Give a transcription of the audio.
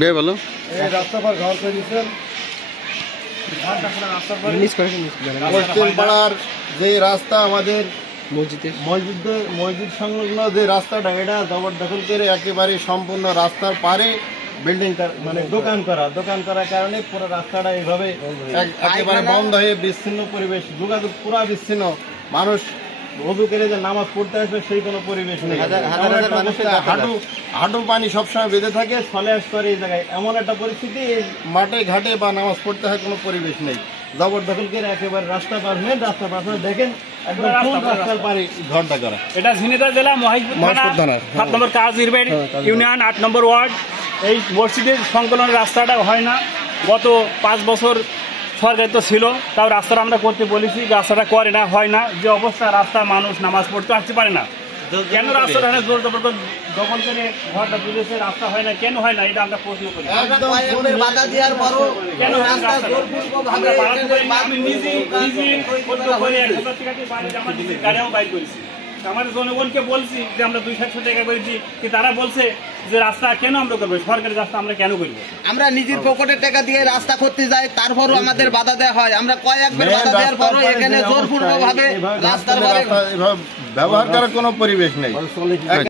বে বলো এই রাস্তা পার ঘর করে দিয়েছেন পশ্চিম পাড়ার যে রাস্তা আমাদের মসজিদ সংলগ্ন যে রাস্তাটা এটা জবরদখল করে একেবারে সম্পূর্ণ রাস্তার পারে বিল্ডিং মানে দোকান করার কারণে পুরো রাস্তাটা এইভাবে একেবারে বন্ধ হয়ে বিচ্ছিন্ন পরিবেশ, যোগাযোগ পুরা বিচ্ছিন্ন। মানুষ ওযু করে যে নামাজ পড়তে আসবে সেই কোনো পরিবেশ নেই। হাঁটু পানি সবসময় বেঁধে থাকে, ফলে আসতে এই জায়গায় এমন একটা পরিস্থিতি, মাঠে ঘাটে বা নামাজ পড়তে হয় কোনো পরিবেশ নেই। জবরদখল করে একেবারে রাস্তা পার দেখেন একদম রাস্তার পারে ঘরটা করা। এটা ঝিনাইদহ জেলা মহেশপুর থানা 7 নম্বর কাজীরবাড়ি ইউনিয়ন 8 নম্বর ওয়ার্ড। এই মসজিদের সংকলনের রাস্তাটা হয় না। গত 5 বছর সরকার তো ছিল, তাও রাস্তাটা আমরা করতে বলেছি, রাস্তাটা করে না, হয় না। যে অবস্থা রাস্তা, মানুষ নামাজ পড়তে আসতে পারে না। কেন রাস্তাটা জোর জবরদস্ত দখল করে ঘরটা তুলেছে, রাস্তা হয় না, কেন হয় না এটা আমরা প্রশ্ন করি। আমি নিজে গাড়িও বাইর করেছি, আমাদের জনগণকে বলছি যে আমরা 200 টাকা করেছি, কি তারা বলছে যে রাস্তা কেন আমরা করবো, সরকারি রাস্তা আমরা কেন করবো? আমরা নিজের পকেটের টাকা দিয়ে রাস্তা করতে যাই, তারপরও আমাদের বাধা দেওয়া হয়। আমরা কয়েকবার বাধা দেওয়ার পরও এখানে জোরপূর্বক ভাবে রাস্তার ব্যবহার করার কোনো পরিবেশ নেই।